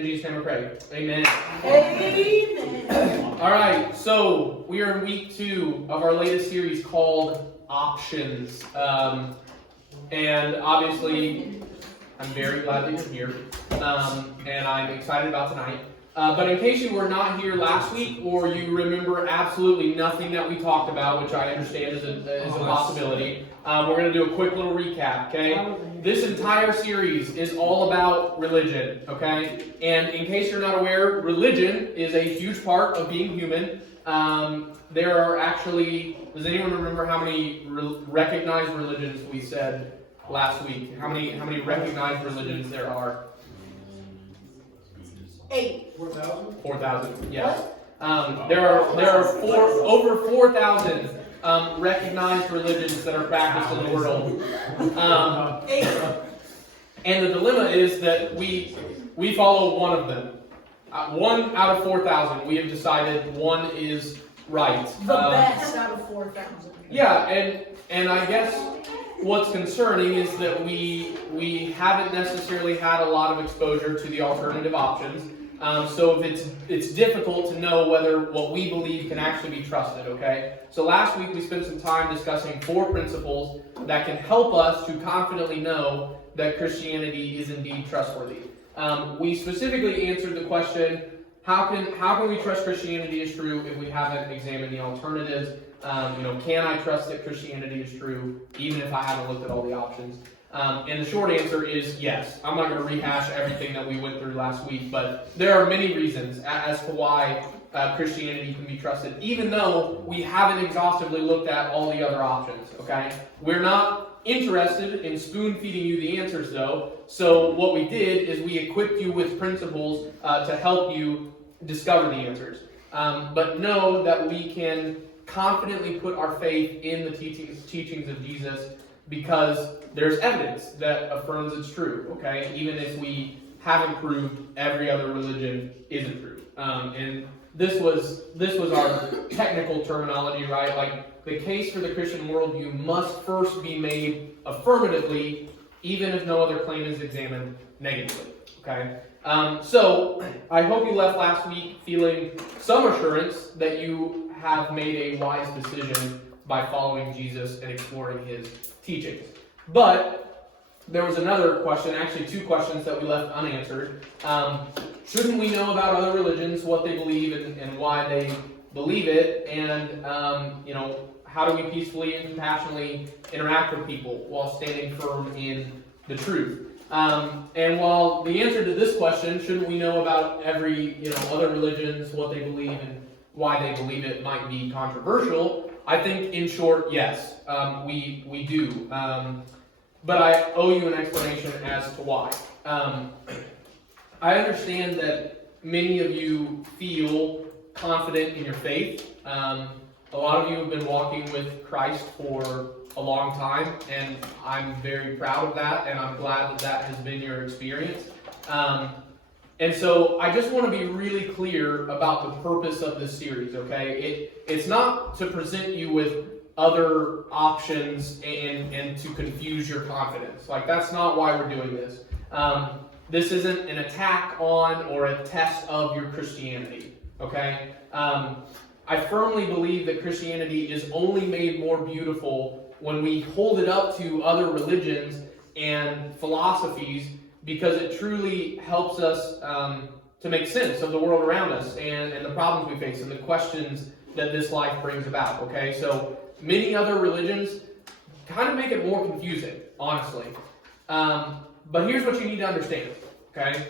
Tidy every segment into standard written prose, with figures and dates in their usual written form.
in Jesus' name I pray. Amen. Amen. All right, so we are in week 2 of our latest series called Options. And obviously, I'm very glad that you're here. And I'm excited about tonight. But in case you were not here last week, or you remember absolutely nothing that we talked about, which I understand is a possibility, we're going to do a quick little recap, okay? This entire series is all about religion, okay? And in case you're not aware, religion is a huge part of being human. There are actually, does anyone remember how many recognized religions we said last week? How many recognized religions there are? 8. 4,000? 4,000, yes. There are over 4,000 recognized religions that are practiced in the world. And the dilemma is that we follow one of them. 1 out of 4,000, we have decided one is right. The best out of 4,000. Yeah, and I guess what's concerning is that we haven't necessarily had a lot of exposure to the alternative options. So it's difficult to know whether what we believe can actually be trusted, okay? So last week we spent some time discussing 4 principles that can help us to confidently know that Christianity is indeed trustworthy. We specifically answered the question, how can we trust Christianity is true if we haven't examined the alternatives? Can I trust that Christianity is true even if I haven't looked at all the options? And the short answer is yes. I'm not going to rehash everything that we went through last week, but there are many reasons as to why Christianity can be trusted, even though we haven't exhaustively looked at all the other options, okay? We're not interested in spoon-feeding you the answers, though, so what we did is we equipped you with principles to help you discover the answers. But know that we can confidently put our faith in the teachings of Jesus because there's evidence that affirms it's true, okay? Even if we haven't proved every other religion isn't true. And this was our technical terminology, right? Like, the case for the Christian worldview must first be made affirmatively, even if no other claim is examined negatively, okay? So, I hope you left last week feeling some assurance that you have made a wise decision by following Jesus and exploring his teachings. But there was another question, actually 2 questions that we left unanswered. Shouldn't we know about other religions, what they believe and why they believe it? And, how do we peacefully and compassionately interact with people while standing firm in the truth? And while the answer to this question, shouldn't we know about every, other religions, what they believe and why they believe it, might be controversial, I think, in short, yes, we do. But I owe you an explanation as to why. I understand that many of you feel confident in your faith. A lot of you have been walking with Christ for a long time, and I'm very proud of that, and I'm glad that has been your experience. And so I just want to be really clear about the purpose of this series, okay? It's not to present you with other options and to confuse your confidence. Like, that's not why we're doing this. This isn't an attack on or a test of your Christianity, okay? I firmly believe that Christianity is only made more beautiful when we hold it up to other religions and philosophies, because it truly helps us to make sense of the world around us and the problems we face and the questions that this life brings about, okay? So many other religions kind of make it more confusing, honestly. But here's what you need to understand, okay?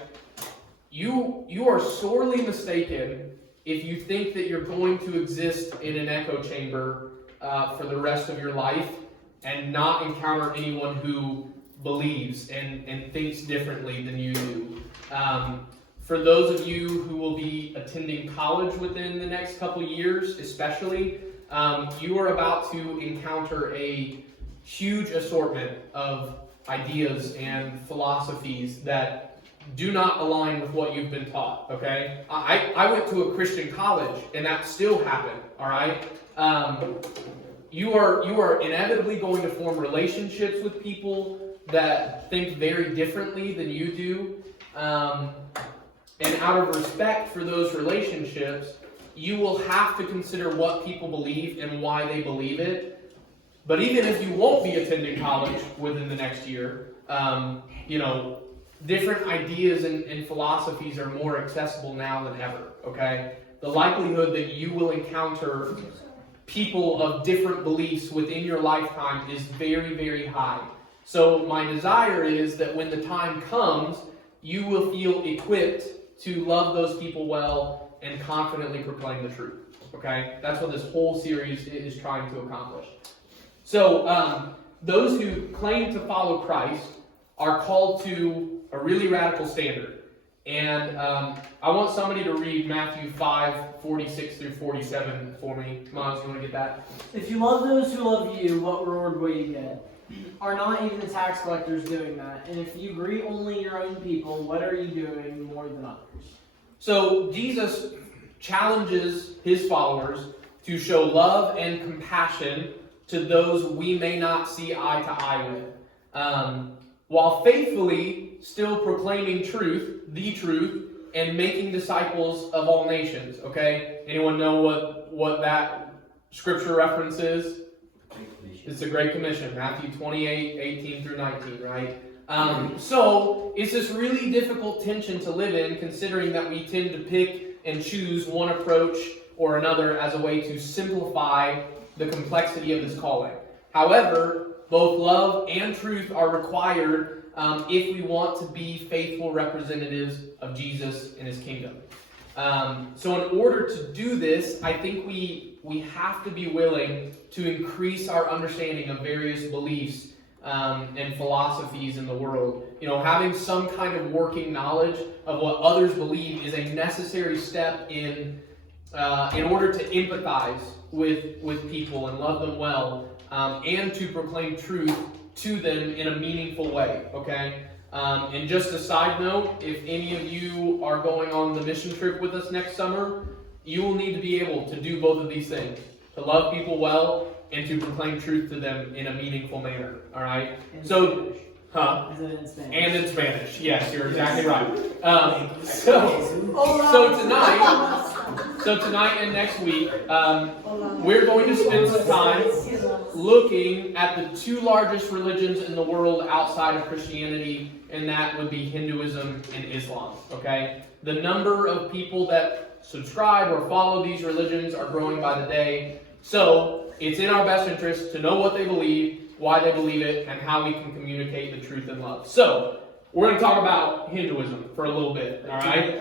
You are sorely mistaken if you think that you're going to exist in an echo chamber for the rest of your life and not encounter anyone who believes and thinks differently than you do. For those of you who will be attending college within the next couple years, especially, you are about to encounter a huge assortment of ideas and philosophies that do not align with what you've been taught, okay? I went to a Christian college, and that still happened, all right? You are inevitably going to form relationships with people that think very differently than you do. And out of respect for those relationships, you will have to consider what people believe and why they believe it. But even if you won't be attending college within the next year, different ideas and philosophies are more accessible now than ever, okay? The likelihood that you will encounter people of different beliefs within your lifetime is very, very high. So my desire is that when the time comes, you will feel equipped to love those people well and confidently proclaim the truth, okay? That's what this whole series is trying to accomplish. So those who claim to follow Christ are called to a really radical standard. And I want somebody to read Matthew 5:46 through 47 for me. Miles, you want to get that? If you love those who love you, what reward will you get? Are not even the tax collectors doing that? And if you greet only your own people, what are you doing more than others? So Jesus challenges his followers to show love and compassion to those we may not see eye to eye with, while faithfully still proclaiming truth, the truth, and making disciples of all nations. Okay? Anyone know what that scripture reference is? It's the Great Commission, Matthew 28:18 through 19, right? So it's this really difficult tension to live in, considering that we tend to pick and choose one approach or another as a way to simplify the complexity of this calling. However, both love and truth are required if we want to be faithful representatives of Jesus and his kingdom. So in order to do this, I think we have to be willing to increase our understanding of various beliefs and philosophies in the world. Having some kind of working knowledge of what others believe is a necessary step in order to empathize with people and love them well, and to proclaim truth to them in a meaningful way, okay? And just a side note, if any of you are going on the mission trip with us next summer, you will need to be able to do both of these things, to love people well and to proclaim truth to them in a meaningful manner, all right? So, Is it in Spanish? And in Spanish, yes, you're exactly right. So tonight and next week, we're going to spend some time looking at the two largest religions in the world outside of Christianity, and that would be Hinduism and Islam, okay? The number of people that subscribe or follow these religions are growing by the day, so it's in our best interest to know what they believe, why they believe it, and how we can communicate the truth and love. So, we're going to talk about Hinduism for a little bit, all right?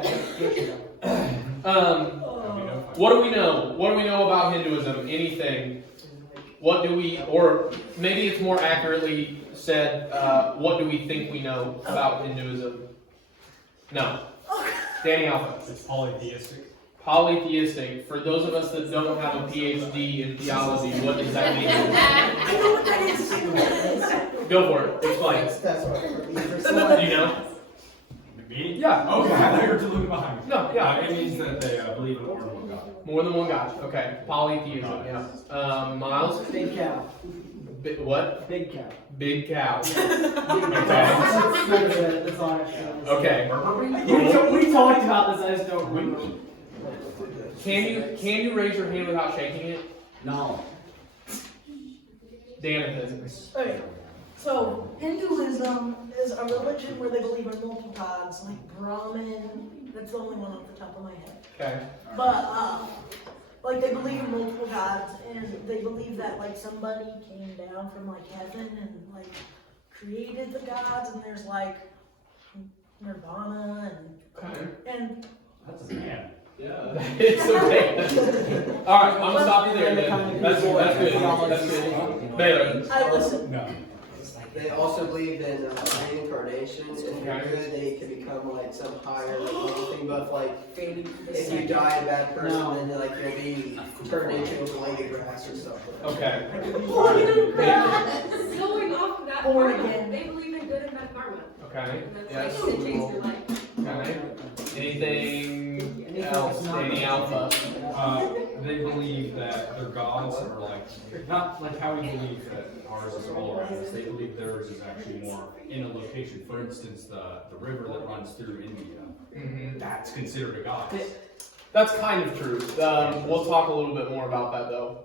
What do we know? What do we know about Hinduism? Anything? What do we, or maybe it's more accurately said, what do we think we know about Hinduism? No. Danny Alpha. It's polytheistic. Polytheistic. For those of us that don't have a PhD in theology, what does that mean? I know what that is. Go for it. Explain. That's what Do you know? Me? Yeah. Okay, I thought you were looking behind me. No, yeah. It means that they believe in more than one God. More than one God. Okay. Polytheism, yeah. Miles? Big cow. What? Big cow. Big cow. That's all I have to say. Okay. We talked about this, I just don't remember. Can you raise your hand without shaking it? No. Danathan. Okay, so Hinduism is a religion where they believe in multiple gods, like Brahmin. That's the only one off the top of my head. Okay. But they believe in multiple gods, and they believe that somebody came down from heaven and created the gods, and there's Nirvana Okay. and That's a man. Yeah. It's okay. All right, I'm gonna stop you there. Then. That's good. That's good. Baylor. I listen. No. They also believe in reincarnation. If you're Okay. good, they can become some higher level thing. But if you die a bad person, then you'll be turned into a blade of grass or something. Okay. Going off of that Born karma, again. they believe in good and bad karma. Okay. And Yes. that's it takes your life. Okay. Anything else? Any alpha? They believe that their gods are not like how we believe that ours is all around us. They believe theirs is actually more in a location. For instance, the river that runs through India. Mm-hmm. that's considered a god. That's kind of true. We'll talk a little bit more about that though.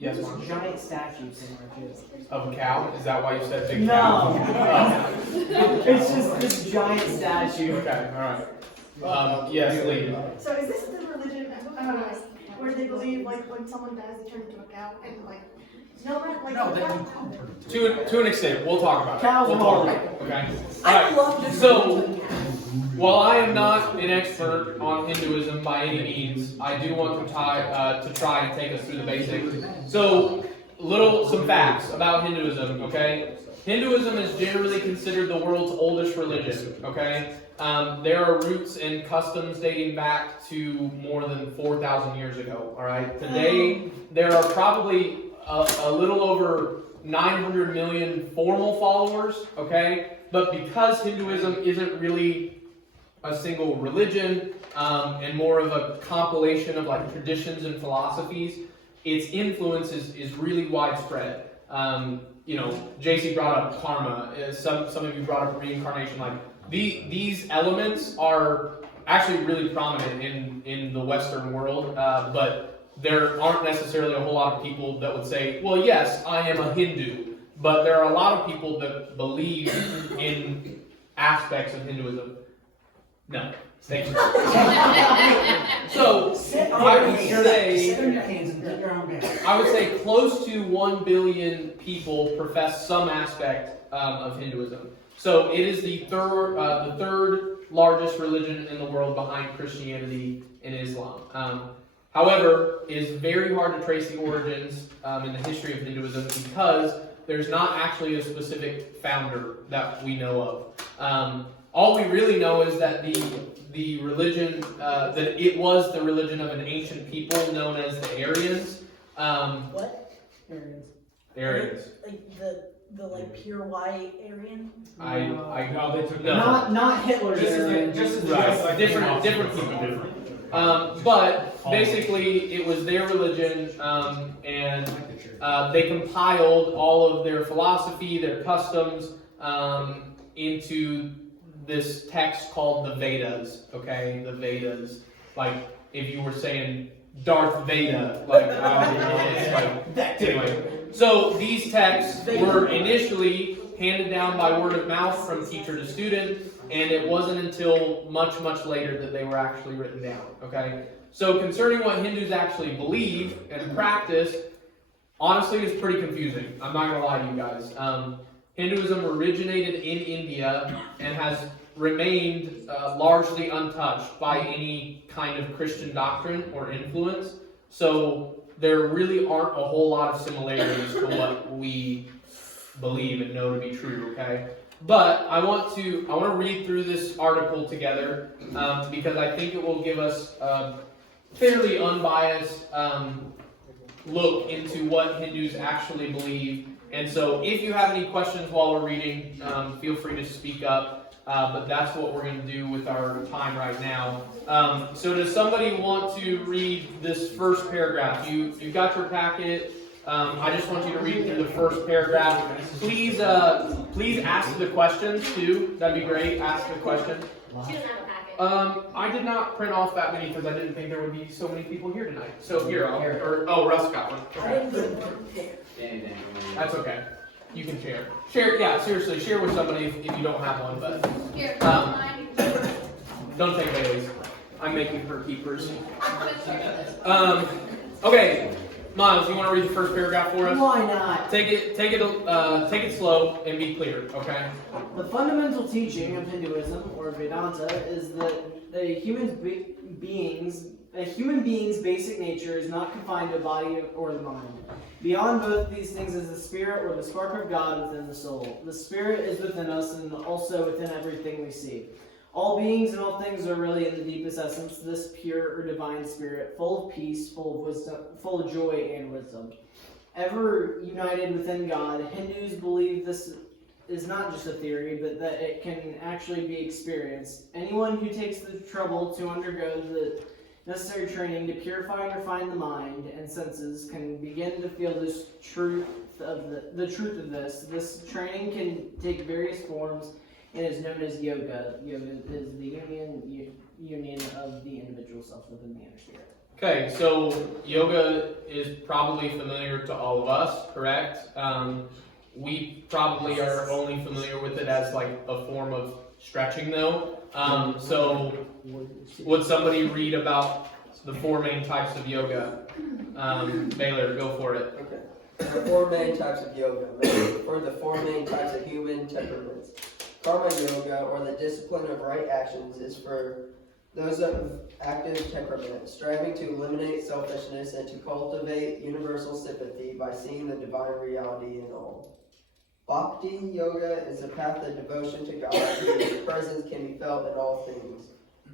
Yes, There's Mark? giant statues somewhere too. Of a cow? Is that why you said big cow? No. It's just this giant statue. Okay, alright. Yes, Lee. So is this the religion where they believe like when someone dies they turn into a cow and like no right like No, they cow? don't turn into To an extent, we'll talk about it. Cows We'll are talk holy. about it, okay? I Alright, love this. so, while I am not an expert on Hinduism by any means, I do want to try and take us through the basics. So, some facts about Hinduism, okay? Hinduism is generally considered the world's oldest religion, okay? There are roots and customs dating back to more than 4,000 years ago, alright? Today, there are probably a little over 900 million formal followers, okay? But because Hinduism isn't really a single religion and more of a compilation of like traditions and philosophies, its influence is really widespread. JC brought up karma. Some of you brought up reincarnation. Like these elements are actually really prominent in the Western world, but there aren't necessarily a whole lot of people that would say, well, yes, I am a Hindu. But there are a lot of people that believe in aspects of Hinduism. No, thank you. So, I would say close to 1 billion people profess some aspect of Hinduism. So it is the third largest religion in the world behind Christianity and Islam. However, it is very hard to trace the origins in the history of Hinduism because there's not actually a specific founder that we know of. All we really know is that the religion, that it was the religion of an ancient people known as the Aryans. What? Aryans. Like the like pure white Aryan? No, they took Not Hitler's Just Aryan. as just Right, like different people. But basically, it was their religion, and they compiled all of their philosophy, their customs, into this text called the Vedas. Okay, the Vedas. Like if you were saying Darth Vader, anyway. So these texts were initially handed down by word of mouth from teacher to student, and it wasn't until much, much later that they were actually written down, okay? So concerning what Hindus actually believe and practice, honestly, it's pretty confusing. I'm not going to lie to you guys. Hinduism originated in India and has remained largely untouched by any kind of Christian doctrine or influence. So there really aren't a whole lot of similarities to what we believe and know to be true, okay? But I want to read through this article together because I think it will give us a fairly unbiased look into what Hindus actually believe. And so if you have any questions while we're reading, feel free to speak up. But that's what we're going to do with our time right now. So does somebody want to read this first paragraph? You've got your packet. I just want you to read through the first paragraph. Please ask the questions too. That'd be great. Ask the question. She doesn't have a packet. I did not print off that many because I didn't think there would be so many people here tonight. So here, Russ got one. I didn't get one. That's okay. You can share. Share, yeah, seriously, share with somebody if you don't have one, but Here, mine. don't take Bailey's. I'm making her keepers. I'm gonna share this. Okay, Miles, you want to read the first paragraph for us? Why not? Take it slow and be clear, okay? The fundamental teaching of Hinduism, or Vedanta, is that a human being's basic nature is not confined to body or the mind. Beyond both these things is the spirit, or the spark of God within the soul. The spirit is within us and also within everything we see. All beings and all things are really in the deepest essence this pure or divine spirit, full of peace, full of wisdom, full of joy and wisdom. Ever united within God, Hindus believe this is not just a theory, but that it can actually be experienced. Anyone who takes the trouble to undergo the necessary training to purify and refine the mind and senses can begin to feel this truth of the truth of this. This training can take various forms and is known as yoga. Yoga is the union of the individual self within the inner spirit. Okay, so yoga is probably familiar to all of us, correct? We probably are only familiar with it as like a form of stretching though. So would somebody read about the 4 main types of yoga? Baylor, go for it. Okay. There are 4 main types of yoga, or the 4 main types of human temperaments. Karma yoga, or the discipline of right actions, is for those of active temperament, striving to eliminate selfishness and to cultivate universal sympathy by seeing the divine reality in all. Bhakti yoga is a path of devotion to God, whose presence can be felt in all things.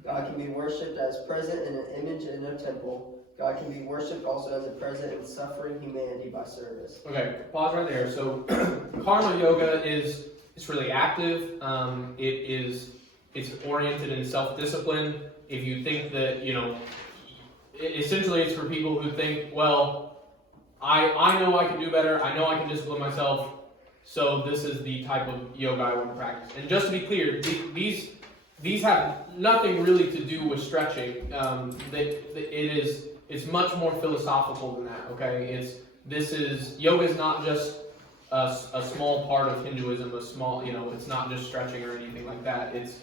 God can be worshipped as present in an image in a temple. God can be worshipped also as a present in suffering humanity by service. Okay, pause right there. So karma yoga is really active. It's oriented in self-discipline. If you think that, essentially it's for people who think, well, I know I can do better. I know I can discipline myself. So this is the type of yoga I want to practice. And just to be clear, these have nothing really to do with stretching. It's much more philosophical than that. Okay, yoga is not just a small part of Hinduism. It's not just stretching or anything like that. It's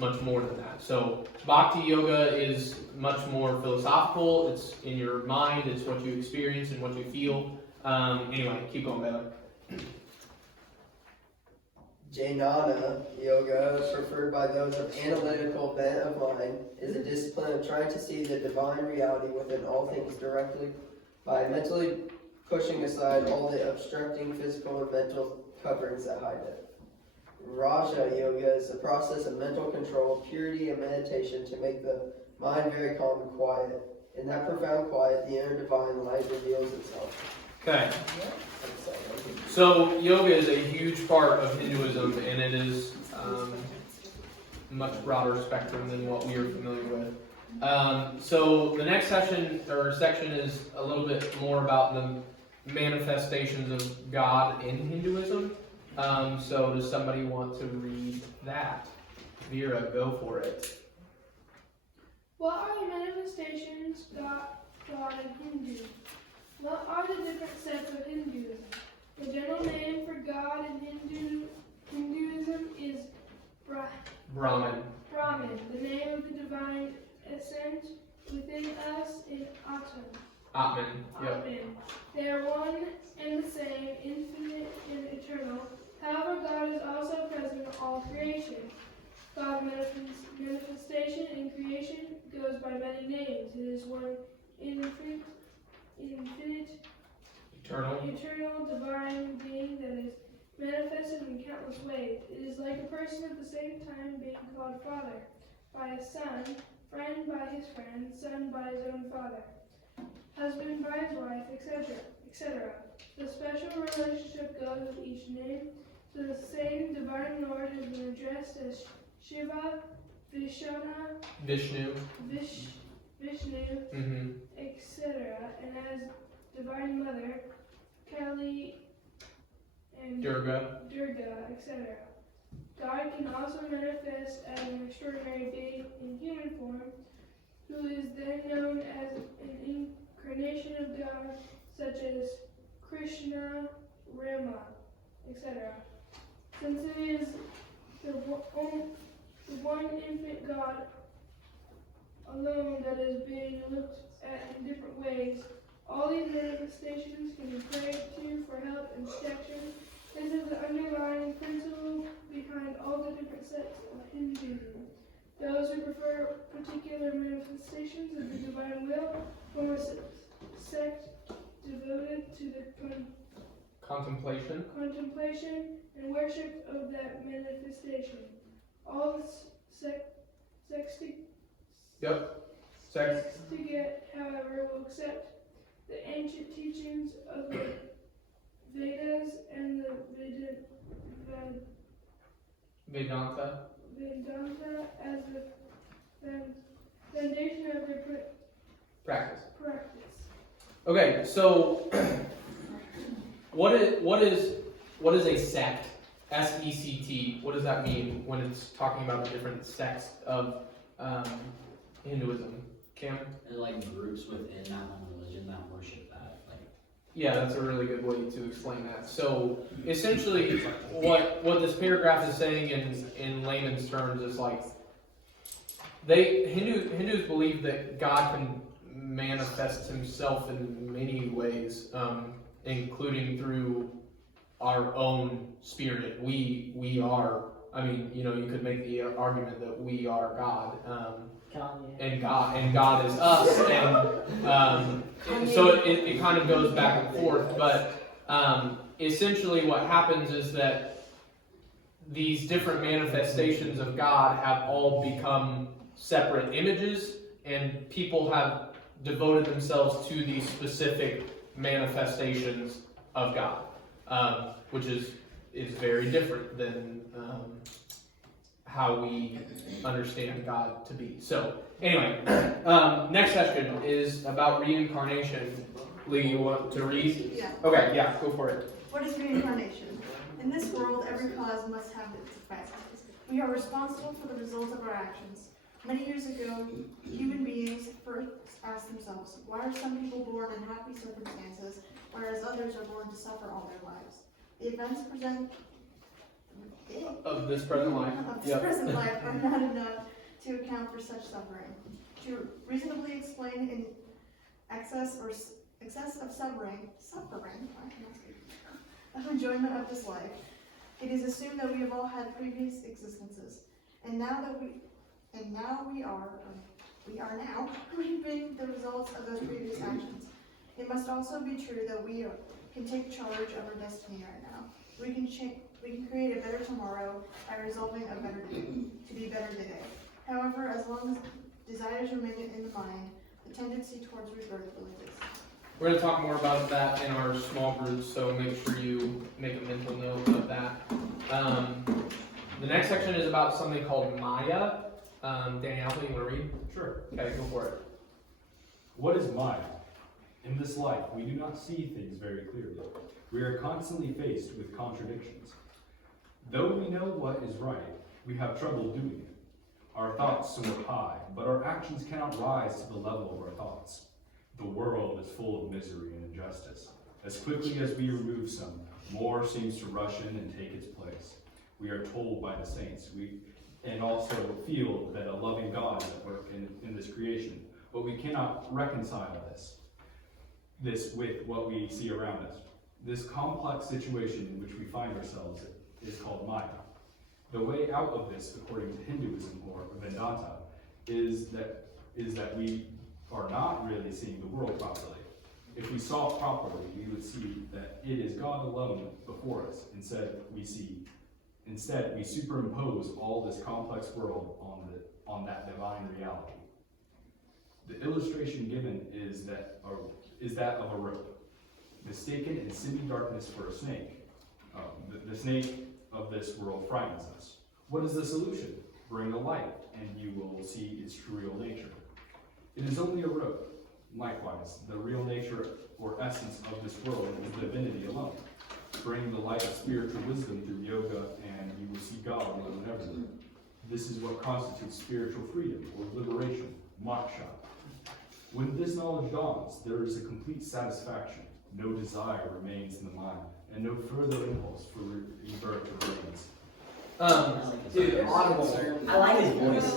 much more than that. So Bhakti yoga is much more philosophical. It's in your mind. It's what you experience and what you feel. Anyway, keep going, Baylor. Jnana yoga, preferred by those of analytical bent of mind, is a discipline of trying to see the divine reality within all things directly by mentally pushing aside all the obstructing physical and mental coverings that hide it. Raja yoga is the process of mental control, purity, and meditation to make the mind very calm and quiet. In that profound quiet, the inner divine light reveals itself. Okay. So yoga is a huge part of Hinduism, and it is much broader spectrum than what we are familiar with. So the next section is a little bit more about the manifestations of God in Hinduism. So does somebody want to read that? Vera, go for it. What are the manifestations God in Hindu? What are the different sets of Hinduism? The general name for God in Hinduism is Brahman. Brahman. The name of the divine essence within us is Atman. Yep. Atman. They are one and the same, infinite and eternal. However, God is also present in all creation. God's manifestation in creation goes by many names. It is one infinite, eternal, divine being that is manifested in countless ways. It is like a person at the same time being called Father by his Son, friend by his friend, son by his own father, husband by his wife, etc. The special relationship goes with each name. So the same divine Lord has been addressed as Shiva, Vishnu, etc., and as Divine Mother, Kali, and Durga, etc. God can also manifest as an extraordinary being in human form, who is then known as an incarnation of God, such as Krishna, Rama, etc. Since it is the one infant God alone that is being looked at in different ways, all these manifestations can be prayed to for help and protection. This is the underlying principle behind all the different sects of Hinduism. Those who prefer particular manifestations of the divine will form a sect devoted to the contemplation and worship of that manifestation. All sects to get, however, will accept the ancient teachings of the Vedas and the Vedanta as the foundation of their practice. Okay, so what is a sect? S-E-C-T, what does that mean when it's talking about the different sects of Hinduism? Cam? And like groups within that one religion that worship that. Like, Yeah, that's a really good way to explain that. So essentially, what this paragraph is saying in layman's terms is like Hindus believe that God can manifest Himself in many ways, including through our own spirit. We are. I mean, you know, you could make the argument that we are God. And God is us, and so it kind of goes back and forth. But essentially, what happens is that these different manifestations of God have all become separate images, and people have devoted themselves to these specific manifestations of God, which is very different than how we understand God to be. So, anyway, next section is about reincarnation. Lee, you want to read? Yeah. Okay, yeah, go for it. What is reincarnation? In this world, every cause must have its effect. We are responsible for the results of our actions. Many years ago, human beings first asked themselves, why are some people born in happy circumstances, whereas others are born to suffer all their lives? The events Of this present life. of this present life are not enough to account for such suffering. To reasonably explain in excess of suffering, of enjoyment of this life, it is assumed that we have all had previous existences, and now we are now reaping the results of those previous actions. It must also be true that we can take charge of our destiny right now. We can create a better tomorrow by resolving to be better today. However, as long as desires remain in the mind, the tendency towards rebirth will exist. We're going to talk more about that in our small groups, so make sure you make a mental note of that. The next section is about something called Maya. Danny Alpha, you want to read? Sure. Okay, go for it. What is Maya? In this life, we do not see things very clearly. We are constantly faced with contradictions. Though we know what is right, we have trouble doing it. Our thoughts soar high, but our actions cannot rise to the level of our thoughts. The world is full of misery and injustice. As quickly as we remove some, more seems to rush in and take its place. We are told by the saints, and also feel that a loving God is at work in this creation, but we cannot reconcile this with what we see around us. This complex situation in which we find ourselves is called Maya. The way out of this, according to Hinduism or Vedanta, is that we are not really seeing the world properly. If we saw it properly, we would see that it is God alone before us. Instead, we superimpose all this complex world on that divine reality. The illustration given is that of a rope, mistaken in semi-darkness for a snake. The snake of this world frightens us. What is the solution? Bring a light, and you will see its true real nature. It is only a rope. Likewise, the real nature or essence of this world is divinity alone. Bring the light of spiritual wisdom through yoga, and you will see God alone and everywhere. This is what constitutes spiritual freedom or liberation, moksha. When this knowledge dawns, there is a complete satisfaction. No desire remains in the mind, and no further impulse for rebirth remains. Dude, Audible. I like his voice.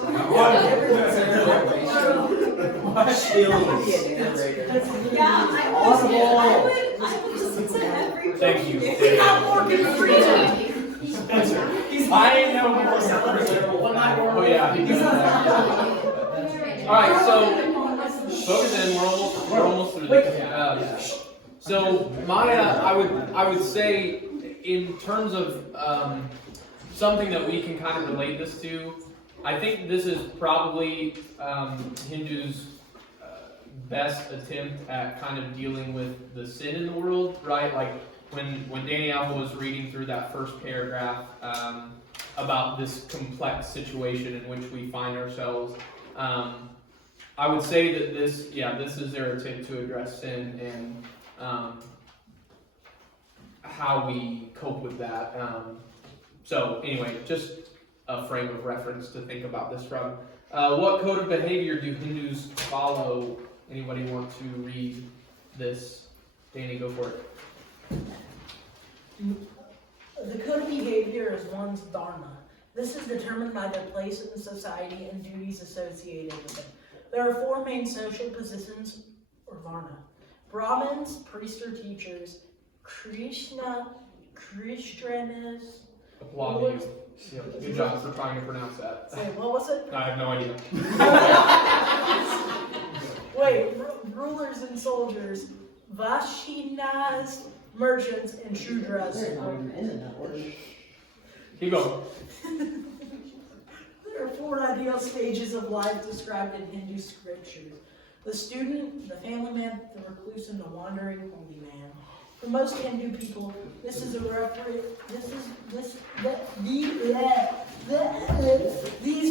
Yeah, I would listen to every Thank you. He's not Morgan Freeman. I didn't know he was Oh yeah, he does. Alright, so focus in, we're almost through this. So Maya, I would say in terms of something that we can kind of relate this to, I think this is probably Hindus' best attempt at kind of dealing with the sin in the world, right? Like when Danny Alpha was reading through that first paragraph about this complex situation in which we find ourselves, I would say that this is their attempt to address sin and how we cope with that. So anyway, just a frame of reference to think about this from. What code of behavior do Hindus follow? Anybody want to read this? Danny, go for it. The code of behavior is one's dharma. This is determined by their place in society and duties associated with it. There are 4 main social positions, or varna. Brahmins, priests or teachers, Krishnas, Applaud you. Yeah, good job for trying to pronounce that. wait, what was it? I have no idea. Wait, rulers and soldiers, Vaishyas, merchants, and Shudras. There's not even in that word. Keep going. There are 4 ideal stages of life described in Hindu scriptures: the student, the family man, the recluse, and the wandering holy man. For most Hindu people, these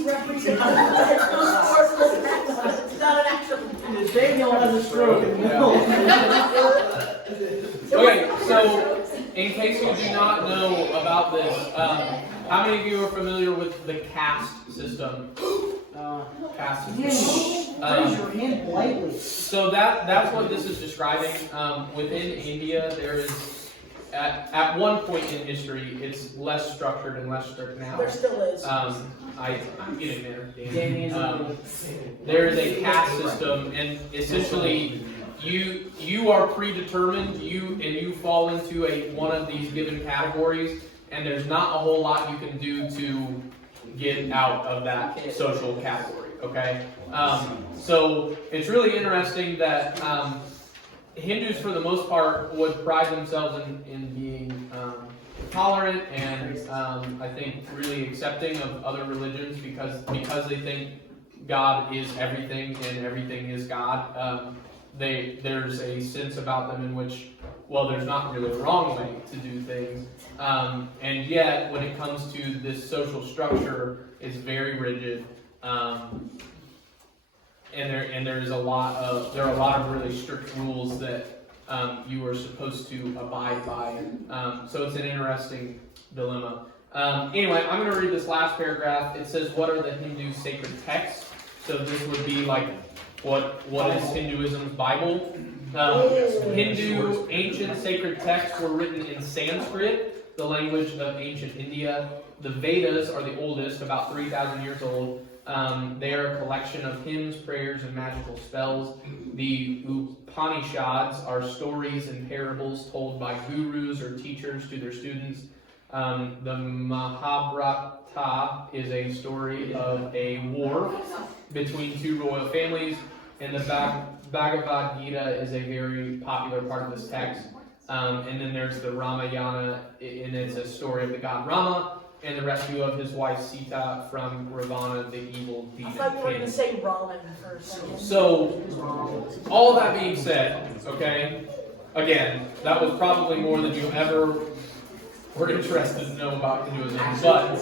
represent it's not an actual. Daniel has a stroke in the middle. Okay, so in case you do not know about this, how many of you are familiar with the caste system? Caste system. Raise your hand politely. So that's what this is describing. Within India, there is, at one point in history, it's less structured and less strict now. There still is. I'm getting there, Danny Dan. is There is a caste system, and essentially, you are predetermined. You fall into one of these given categories, and there's not a whole lot you can do to get out of that social category. Okay, so it's really interesting that Hindus, for the most part, would pride themselves in being tolerant and I think really accepting of other religions because they think God is everything and everything is God. There's a sense about them in which, well, there's not really a wrong way to do things, and yet when it comes to this social structure, it's very rigid. And there are a lot of really strict rules that you are supposed to abide by. So it's an interesting dilemma. Anyway, I'm going to read this last paragraph. It says, "What are the Hindu sacred texts?" So this would be like, what is Hinduism's Bible? Hindu ancient sacred texts were written in Sanskrit, the language of ancient India. The Vedas are the oldest, about 3,000 years old. They are a collection of hymns, prayers, and magical spells. The Upanishads are stories and parables told by gurus or teachers to their students. The Mahabharata is a story of a war between 2 royal families, and the Bhagavad Gita is a very popular part of this text. And then there's the Ramayana, and it's a story of the god Rama and the rescue of his wife Sita from Ravana, the evil demon I thought you were going king. to say ramen for a second. So, all that being said, okay, again, that was probably more than you ever were interested to know about Hinduism, but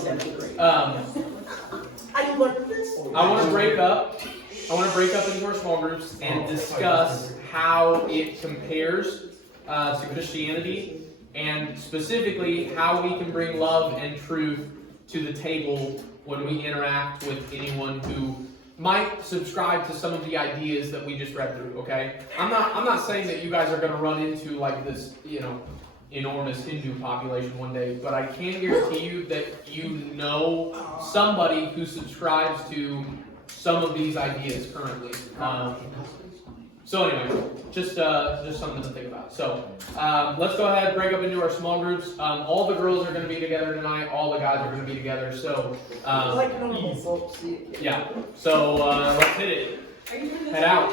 I learned this. I want to break up into our small groups and discuss how it compares to Christianity, and specifically how we can bring love and truth to the table when we interact with anyone who might subscribe to some of the ideas that we just read through. Okay, I'm not saying that you guys are going to run into like this, enormous Hindu population one day, but I can guarantee you that you know somebody who subscribes to some of these ideas currently. So anyway, just something to think about. So let's go ahead and break up into our small groups. All the girls are going to be together tonight. All the guys are going to be together. So yeah. So let's hit it. Head out.